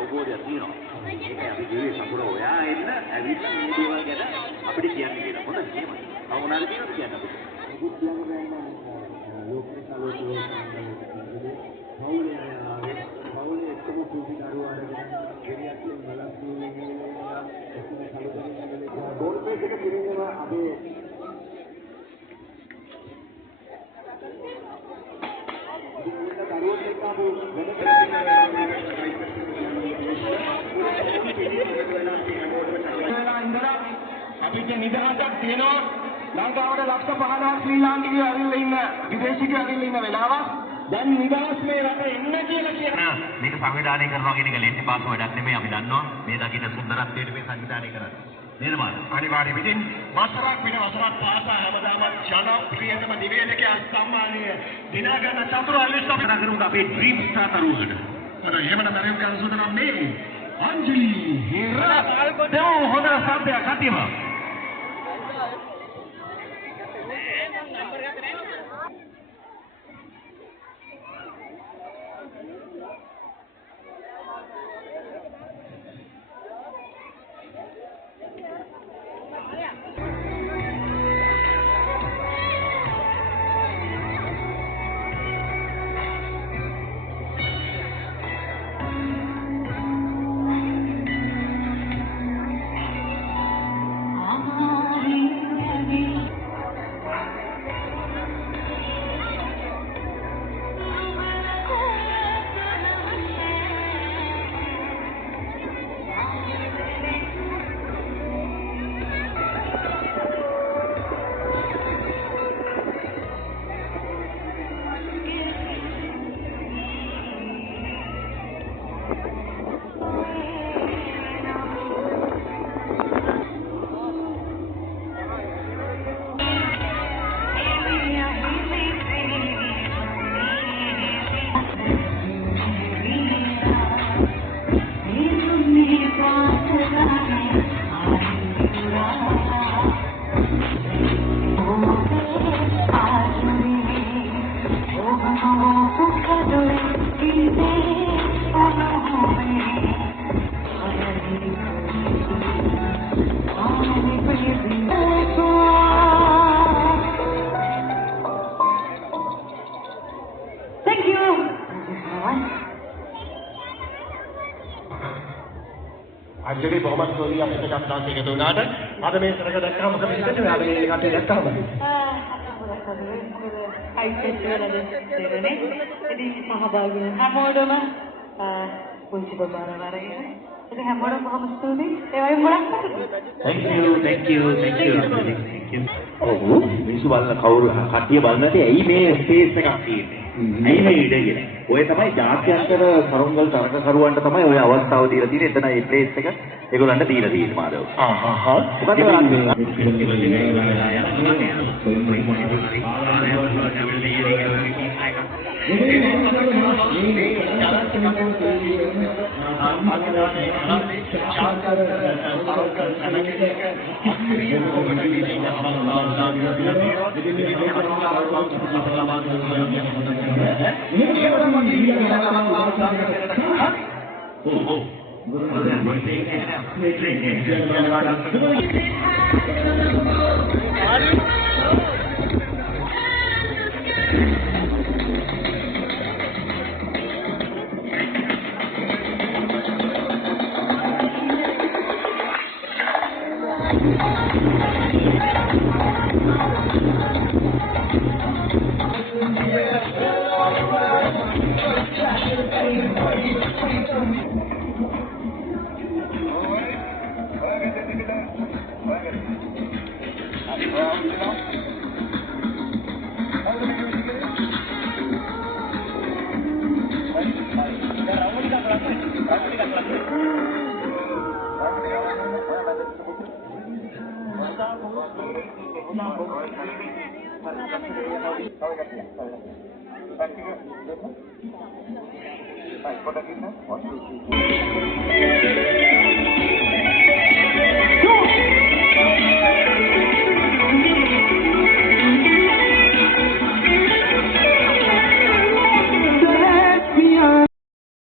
අවබෝධයක් තියෙනවා. ඒක අපි ජීවිතේ සම්පූර්ණ ඔයා එන්න ඇවිල්ලා මේ දේවල් ගැන අපිට කියන්න කියලා. හොඳයි එහෙමයි. අවුනාද කියනද කියන්න අපිට. ඒක කියන්නේ ලෝකේ සාලෝකෝ පවුලේ එක්කම කුටි දරුවෝ අරගෙන ගෙරියක් බලස් නූලේ ගිහලා එක්කම සාලෝකෝ ගෝල් මේක කිරීමවා අපේ අපිට නිදහසක් තියෙනවා ලංකාවට ලක්ෂ 15ක් ශ්‍රී ලාංකිකයෝ ඇවිල්ලා ඉන්න විදේශිකයෝ ඇවිල්ලා ඉන්න වෙලාවක් දැන් නිදහස් මේ රට එන්න කියලා කියනවා මේක සංවිධානය කරනවා කියන එක ලෙන්ටි පාස් වැඩක් නෙමෙයි අපි දන්නවා මේ දකින්න සුන්දරත්වයට මේ සංවිධානය කරන්නේ නේද මාත් අනිවාර්යයෙන් ඉතින් වසරක් වෙන වසරක් පාසා හැමදාම ජනප්‍රියතම නිවේදකයා සම්මානීය දිනාගන්න චතුරාර්ය සත්‍ය නගරුන්ට අපේ ඩ්‍රීම් ස්ටාර් තරුවකට අර එහෙමනම් මම කරන සුදනම් මේ අංජලි හිරා දෙමු හොඳ සබ්දයක් කටියම අංජලි බොහොමත් සෝරිය අපිට කම්දාස් එකතු වුණාට අද මේ සරක දැක්කම මොකද හිතන්නේ අද මේ කටේ දැක්කම ඉතින් සහභාගී වෙන හැමෝටම පුංචි බබාලා වරගෙන ඉතින් හැමෝටම බොහොම ස්තුතියි ඒ වගේම ගොඩක් thank you ඔව් මිනිස්සු බලන කවුරු කට්ටිය බලන්නේ නැති ඇයි මේ ස්පේස් එකක් තියෙන්නේ ඇයි මේ ඉඩ කියලා ඔය තමයි ජාත්‍යන්තර සරුංගල් තරගකරුවන්ට තමයි ඔය අවස්ථාව දීලා තියෙන්නේ එතන මේ ප්ලේස් එක ඒගොල්ලන්ට දීලා තියෙන්නේ මාදව Thank you.